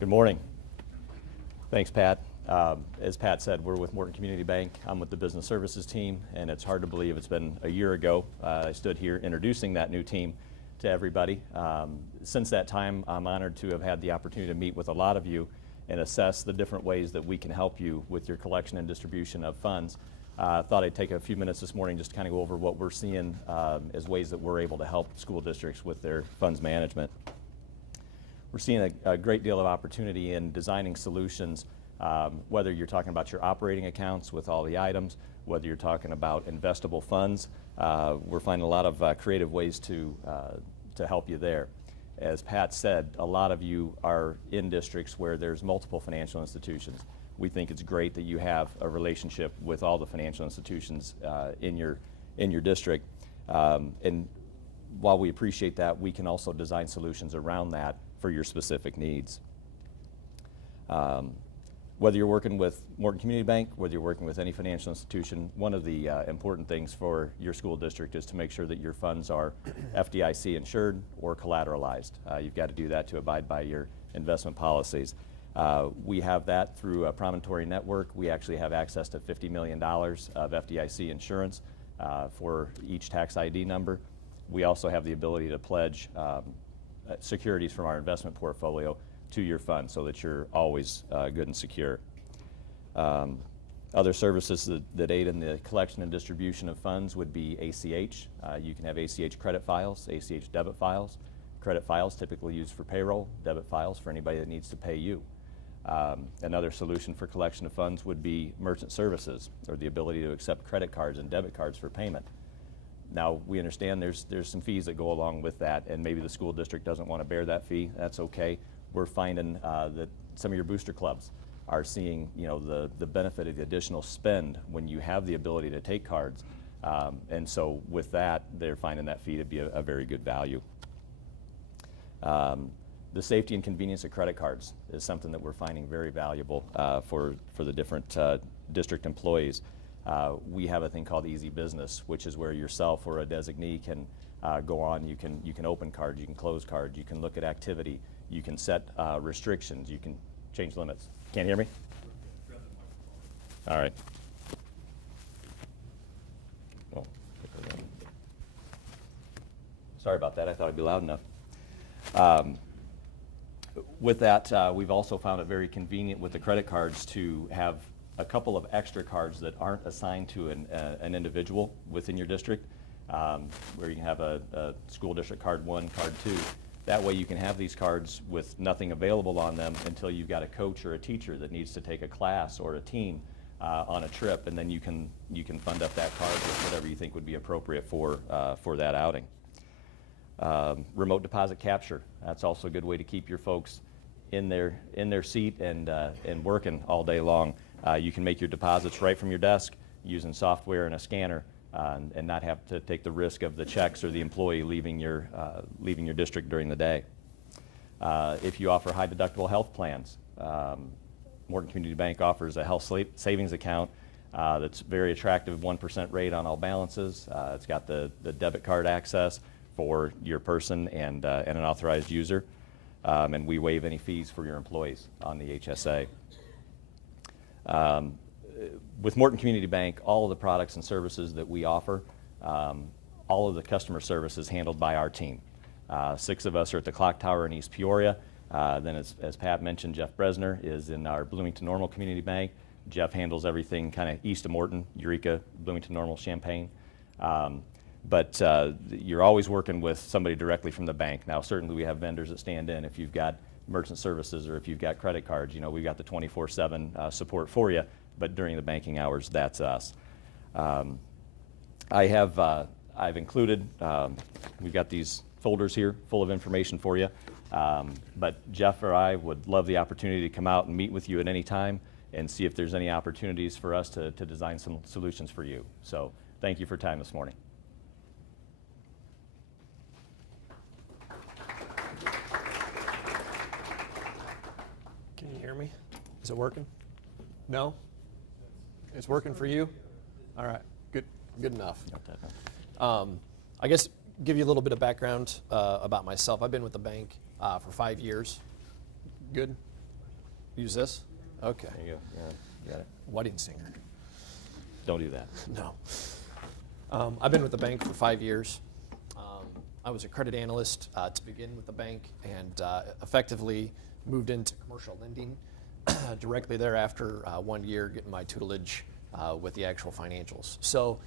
Good morning. Thanks, Pat. As Pat said, we're with Morton Community Bank. I'm with the business services team, and it's hard to believe it's been a year ago. I stood here introducing that new team to everybody. Since that time, I'm honored to have had the opportunity to meet with a lot of you and assess the different ways that we can help you with your collection and distribution of funds. I thought I'd take a few minutes this morning just to kind of go over what we're seeing as ways that we're able to help school districts with their funds management. We're seeing a great deal of opportunity in designing solutions, whether you're talking about your operating accounts with all the items, whether you're talking about investable funds. We're finding a lot of creative ways to help you there. As Pat said, a lot of you are in districts where there's multiple financial institutions. We think it's great that you have a relationship with all the financial institutions in your district. And while we appreciate that, we can also design solutions around that for your specific needs. Whether you're working with Morton Community Bank, whether you're working with any financial institution, one of the important things for your school district is to make sure that your funds are FDIC insured or collateralized. You've got to do that to abide by your investment policies. We have that through a promontory network. We actually have access to $50 million of FDIC insurance for each tax ID number. We also have the ability to pledge securities from our investment portfolio to your fund so that you're always good and secure. Other services that aid in the collection and distribution of funds would be ACH. You can have ACH credit files, ACH debit files. Credit files typically used for payroll, debit files for anybody that needs to pay you. Another solution for collection of funds would be merchant services, or the ability to accept credit cards and debit cards for payment. Now, we understand there's some fees that go along with that, and maybe the school district doesn't want to bear that fee. That's okay. We're finding that some of your booster clubs are seeing, the benefit of the additional spend when you have the ability to take cards. And so with that, they're finding that fee to be a very good value. The safety and convenience of credit cards is something that we're finding very valuable for the different district employees. We have a thing called Easy Business, which is where yourself or a designee can go on. You can open cards, you can close cards, you can look at activity, you can set restrictions, you can change limits. Can't hear me? All right. Oh, sorry about that. I thought I'd be loud enough. With that, we've also found it very convenient with the credit cards to have a couple of extra cards that aren't assigned to an individual within your district, where you can have a school district card 1, card 2. That way you can have these cards with nothing available on them until you've got a coach or a teacher that needs to take a class or a team on a trip, and then you can fund up that card with whatever you think would be appropriate for that outing. Remote deposit capture, that's also a good way to keep your folks in their seat and working all day long. You can make your deposits right from your desk using software and a scanner, and not have to take the risk of the checks or the employee leaving your district during the day. If you offer high deductible health plans, Morton Community Bank offers a health savings account that's very attractive, 1% rate on all balances. It's got the debit card access for your person and an authorized user, and we waive any fees for your employees on the HSA. With Morton Community Bank, all of the products and services that we offer, all of the customer service is handled by our team. 6 of us are at the Clock Tower in East Peoria. Then as Pat mentioned, Jeff Bresner is in our Bloomington Normal Community Bank. Jeff handles everything kind of east of Morton, Eureka, Bloomington Normal, Champaign. But you're always working with somebody directly from the bank. Now, certainly we have vendors that stand in if you've got merchant services or if you've got credit cards. We've got the 24/7 support for you, but during the banking hours, that's us. I've included, we've got these folders here full of information for you, but Jeff or I would love the opportunity to come out and meet with you at any time and see if there's any opportunities for us to design some solutions for you. So thank you for your time this morning. Can you hear me? Is it working? No? It's working for you? All right, good enough. I guess give you a little bit of background about myself. I've been with the bank for 5 years. Good? Use this? Okay. There you go. Yeah, got it. Wedding singer. Don't do that. No. I've been with the bank for 5 years. I was a credit analyst to begin with the bank, and effectively moved into commercial lending directly thereafter, 1 year getting my tutelage with the actual financials. So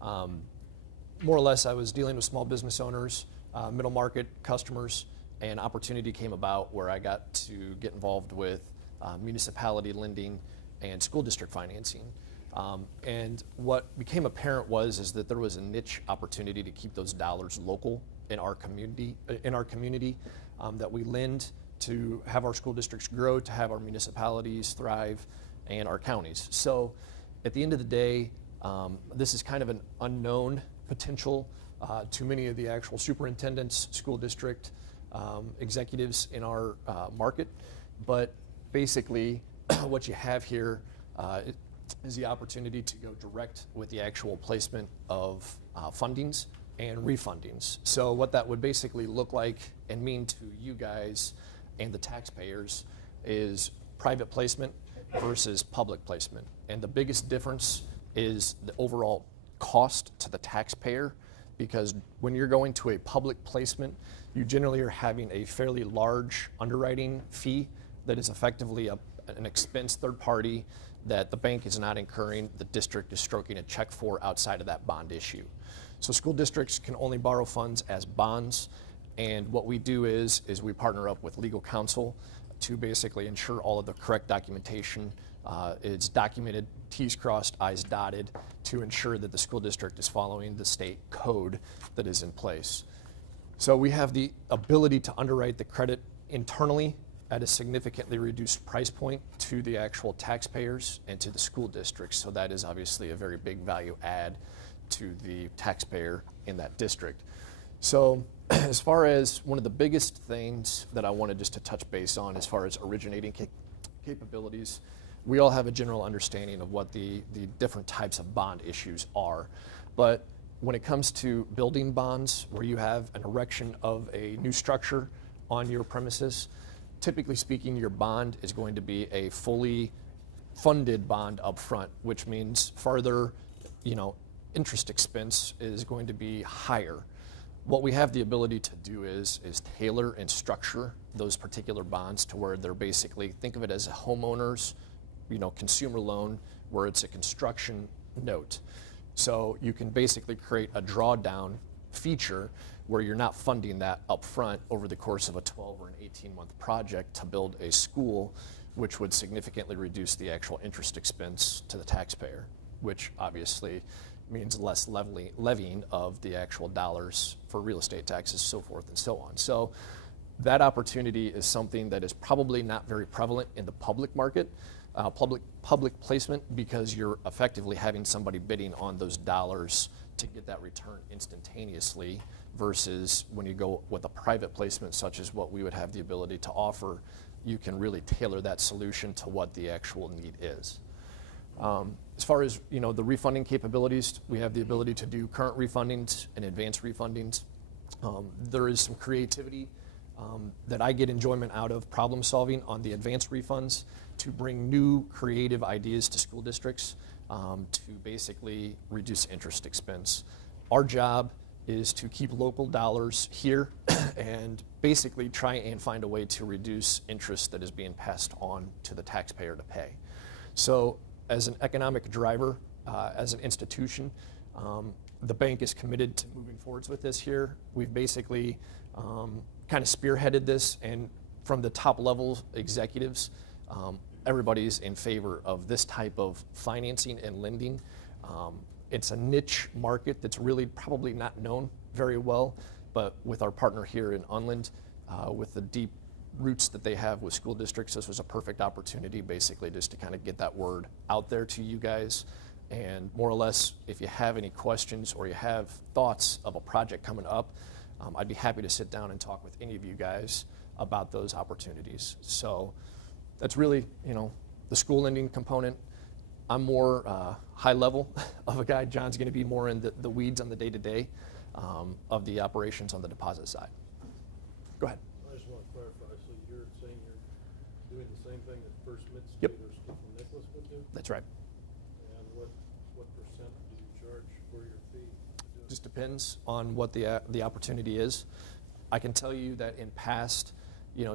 more or less I was dealing with small business owners, middle market customers, and opportunity came about where I got to get involved with municipality lending and school district financing. And what became apparent is that there was a niche opportunity to keep those dollars local in our community, that we lend to have our school districts grow, to have our municipalities thrive, and our counties. So at the end of the day, this is kind of an unknown potential to many of the actual superintendents, school district executives in our market. But basically, what you have here is the opportunity to go direct with the actual placement of fundings and refundings. So what that would basically look like and mean to you guys and the taxpayers is private placement versus public placement. And the biggest difference is the overall cost to the taxpayer, because when you're going to a public placement, you generally are having a fairly large underwriting fee that is effectively an expense third party that the bank is not incurring, the district is stroking a check for outside of that bond issue. So school districts can only borrow funds as bonds, and what we do is we partner up with legal counsel to basically ensure all of the correct documentation is documented, T's crossed, I's dotted, to ensure that the school district is following the state code that is in place. So we have the ability to underwrite the credit internally at a significantly reduced price point to the actual taxpayers and to the school districts. So that is obviously a very big value add to the taxpayer in that district. So as far as one of the biggest things that I wanted just to touch base on as far as originating capabilities, we all have a general understanding of what the different types of bond issues are. But when it comes to building bonds, where you have an erection of a new structure on your premises, typically speaking, your bond is going to be a fully funded bond up front, which means further, interest expense is going to be higher. What we have the ability to do is tailor and structure those particular bonds to where they're basically, think of it as a homeowner's, consumer loan, where it's a construction note. So you can basically create a drawdown feature where you're not funding that up front over the course of a 12 or an 18-month project to build a school, which would significantly reduce the actual interest expense to the taxpayer, which obviously means less levying of the actual dollars for real estate taxes, so forth and so on. So that opportunity is something that is probably not very prevalent in the public market, public placement, because you're effectively having somebody bidding on those dollars to get that return instantaneously, versus when you go with a private placement such as what we would have the ability to offer, you can really tailor that solution to what the actual need is. As far as the refunding capabilities, we have the ability to do current refundings and advanced refundings. There is some creativity that I get enjoyment out of problem solving on the advanced refunds to bring new creative ideas to school districts to basically reduce interest expense. Our job is to keep local dollars here and basically try and find a way to reduce interest that is being passed on to the taxpayer to pay. So as an economic driver, as an institution, the bank is committed to moving forwards with this here. We've basically kind of spearheaded this, and from the top level executives, everybody's in favor of this type of financing and lending. It's a niche market that's really probably not known very well, but with our partner here in Unland, with the deep roots that they have with school districts, this was a perfect opportunity basically just to kind of get that word out there to you guys. And more or less, if you have any questions or you have thoughts of a project coming up, I'd be happy to sit down and talk with any of you guys about those opportunities. So that's really, the school lending component. I'm more high level of a guy. John's going to be more in the weeds on the day-to-day of the operations on the deposit side. Go ahead. I just want to clarify, so you're saying doing the same thing that First Midstate Yep. or Stephen Nicholas would do? That's right. And what percent do you charge for your fee to do it? Just depends on what the opportunity is. I can tell you that in past,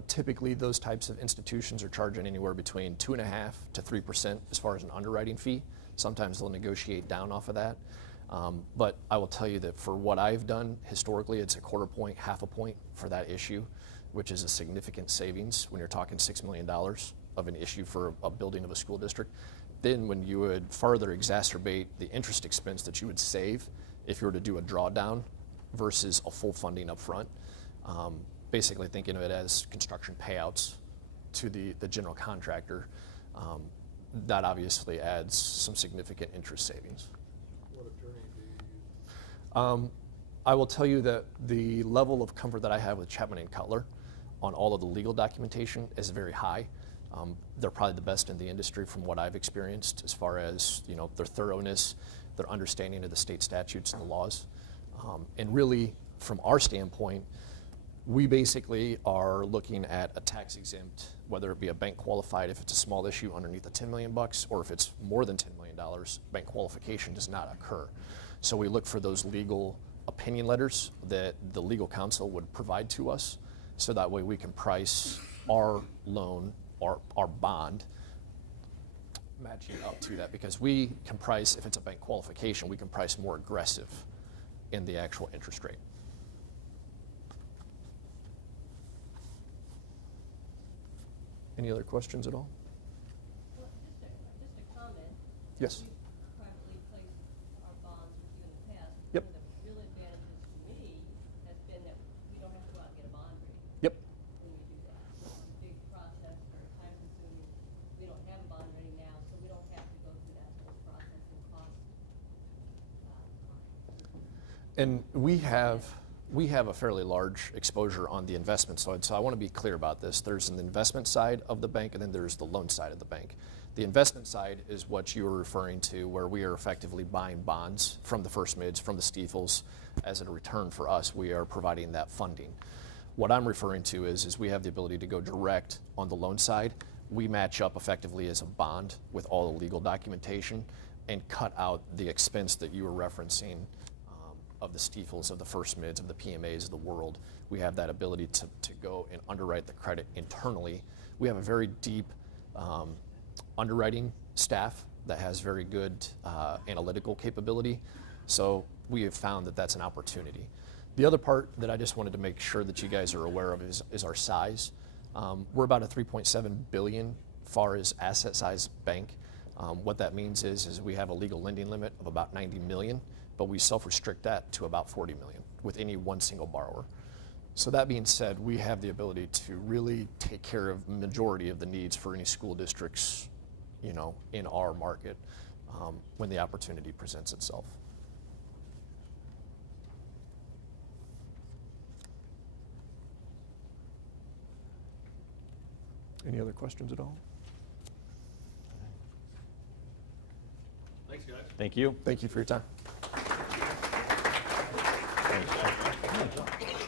typically those types of institutions are charging anywhere between 2.5% to 3% as far as an underwriting fee. Sometimes they'll negotiate down off of that. But I will tell you that for what I've done historically, it's a 1/4 point, 1/2 point for that issue, which is a significant savings when you're talking $6 million of an issue for a building of a school district. Then when you would further exacerbate the interest expense that you would save if you were to do a drawdown versus a full funding up front, basically thinking of it as construction payouts to the general contractor, that obviously adds some significant interest savings. What attorney do you use? I will tell you that the level of comfort that I have with Chapman and Cutler on all of the legal documentation is very high. They're probably the best in the industry from what I've experienced as far as their thoroughness, their understanding of the state statutes and the laws. And really, from our standpoint, we basically are looking at a tax exempt, whether it be a bank qualified if it's a small issue underneath the $10 million, or if it's more than $10 million, bank qualification does not occur. So we look for those legal opinion letters that the legal counsel would provide to us, so that way we can price our loan or our bond matching up to that, because we can price, if it's a bank qualification, we can price more aggressive in the actual interest rate. Any other questions at all? Well, just a comment. Yes. We've privately placed our bonds with you in the past. Yep. One of the real advantages to me has been that we don't have to go out and get a bond rating Yep. when we do that. It's a big process, very time consuming. We don't have a bond rating now, so we don't have to go through that whole process and cost. And we have a fairly large exposure on the investment side, so I want to be clear about this. There's an investment side of the bank, and then there's the loan side of the bank. The investment side is what you were referring to, where we are effectively buying bonds from the First Mids, from the Stiefels. As a return for us, we are providing that funding. What I'm referring to is we have the ability to go direct on the loan side. We match up effectively as a bond with all the legal documentation and cut out the expense that you were referencing of the Stiefels, of the First Mids, of the PMAs of the world. We have that ability to go and underwrite the credit internally. We have a very deep underwriting staff that has very good analytical capability. So we have found that that's an opportunity. The other part that I just wanted to make sure that you guys are aware of is our size. We're about a $3.7 billion far as asset size bank. What that means is we have a legal lending limit of about $90 million, but we self-restrict that to about $40 million with any one single borrower. So that being said, we have the ability to really take care of the majority of the needs for any school districts, in our market when the opportunity presents itself. Any other questions at all? Thanks, guys. Thank you. Thank you for your time. Thanks.